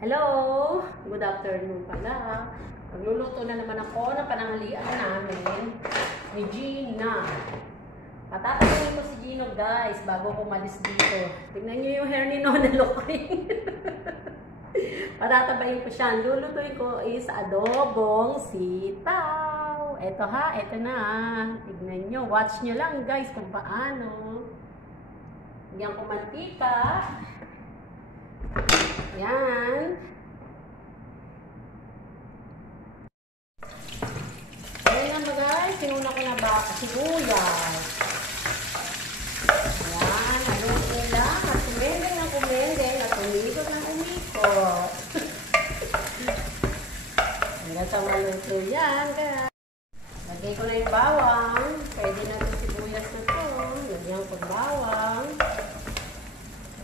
Hello! Good afternoon pala. Magluluto na naman ako ng pananghalian namin ni Gina. Patatayin ko si Gino guys bago ko umalis dito. Tignan nyo yung hair ni Nona Lokring. Patatabayin ko siya. Ang lulutuin ko is adobong sitaw. Eto ha, eto na. Tignan nyo. Watch nyo lang guys kung paano. Bigyan ko mantika. Yan. Ayan na guys, sinuna ko na ba sibuyas. Ayan, haluin nyo lang. At kumendeng na kumendeng. At umikot na umikot. Hanggang sa maluto yan guys. Lagay ko na yung bawang. Pwede na ito sibuyas na ito. Lagyan ko bawang.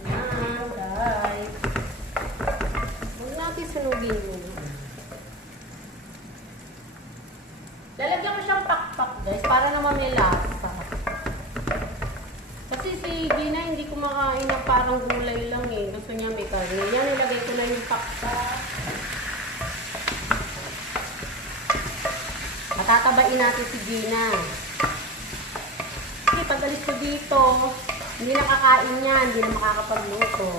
Ayan guys. Huwag natin sunugin muna. Lalagyan ko siyang pakpak guys para naman may lasa. Kasi si Gina hindi kumakain ng parang gulay lang eh. Gusto niya may karne. Yan, nilagay ko na yung pakpak. Matatabain natin si Gina. Kasi pag alis ko dito, hindi nakakain yan. Hindi na makakapagluto.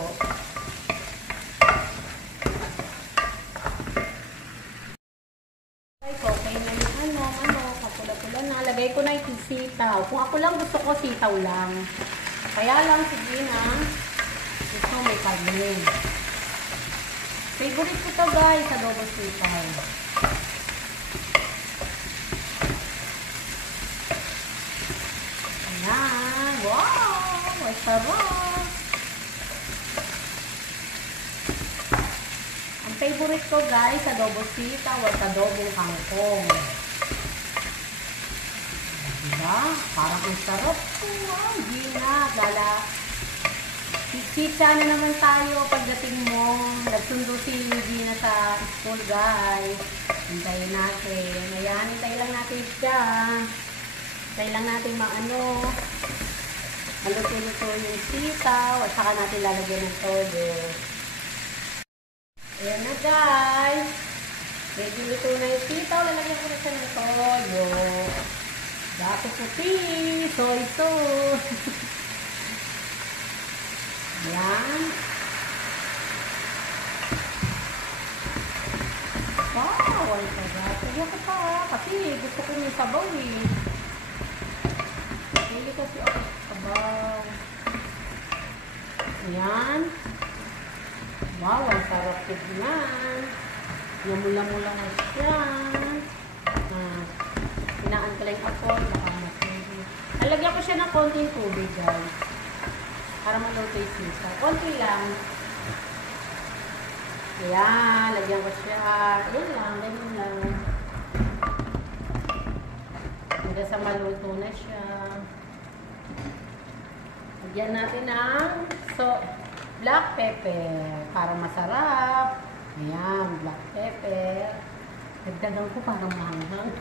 Lagay ko na yung sitaw. Kung ako lang gusto ko sitaw lang. Kaya lang si Gina gusto may karne. Favorite ko to guys, adobo sitaw. Ayan. Wow! May sarap! Ang favorite ko guys, adobo sitaw at adobong kangkong. Diba? Parang ang sarap po. Wow, Gina. Lala. Pizza na naman tayo pagdating mo. Nagsundo si Gina sa school, guys. Hintayin natin. Ayan, hintayin lang natin siya. Hintayin lang natin maano. Maluto-luto yung sitaw. At saka natin lalagyan ng todo. Ayan na, guys. Medyo luto na yung sitaw. Lalagyan ko na siya ng todo. Dato puti, soy sauce. Ayan. Wow, ang sarap. Kaya ko pa, kasi gusto ko may sabaw eh. Hindi kasi ako sabaw. Ayan. Wow, ang sarap tignan. Namula-mula na siya. Hinaan ko lang ako. Nalagyan ko siya ng konting tubig, guys. Para maluto yung sisa. Konti lang. Ayan, lagyan ko siya. Ayan lang, ganyan lang. Hanggang sa maluto na siya. Lagyan natin ng black pepper. Para masarap. Ayan, black pepper. Nagdagang ko parang mahanghang.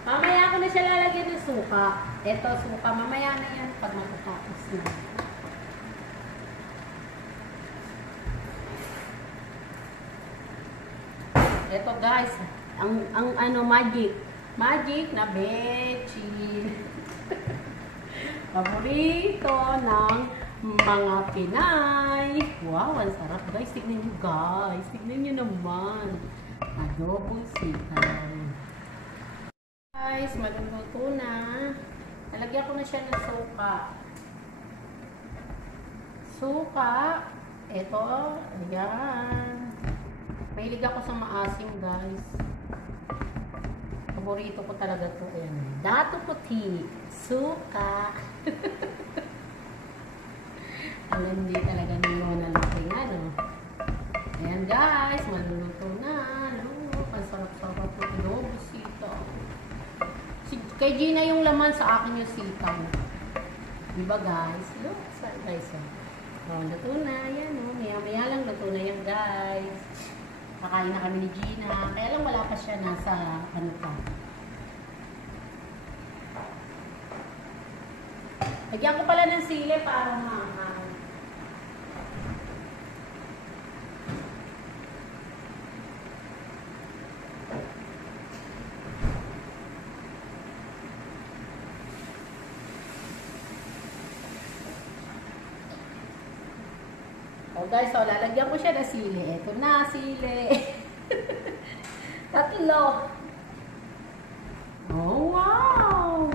Mamaya ko na siya lalagyan ng suka. Ito, suka. Mamaya na yan pag matatapos na. Ito guys, ang ano, magic. Magic na bechin. Paborito ng mga Pinay. Wow, ang sarap guys. Tignan nyo guys. Tignan nyo naman. Adobong sitaw. Guys, magluluto na. Nalagyan ko na siya ng suka. Suka. Ito. Ayan. Mahilig ako sa maasim, guys. Paborito ko talaga ito. Ayan. Dato puti. Suka. Alam hindi talaga ni Nona Lokring, ano. Ayan, guys. Magluluto na. Look, ang sarap-sarap po. Adobo sitaw. Kay Gina yung laman, sa akin yung sitaw. Diba guys? Look, guys. Oh, luto na. Yan o. Maya-maya lang luto na yan guys. Kakain na kami ni Gina. Kaya lang wala pa siya nasa ano pa. Lagyan ko pala ng sili para maanghang. guys, so lalagyan ko siya ng sili. Ito na, sili. Tatlo. Oh, wow!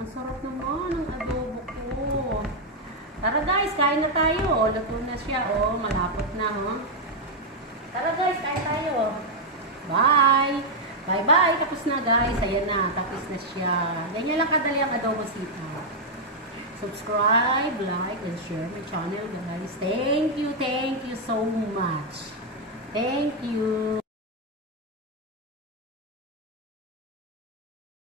Ang sarap naman ng adobo ko. Tara guys, kain na tayo. Luto na siya. Oh, malapot na. Oh. Tara guys, kain tayo. Bye! Bye-bye! Tapos na guys. Ayan na. Tapos na siya. Ganyan lang kadali ang adobo sita. Subscribe, like, and share my channel guys. Thank you so much. Thank you.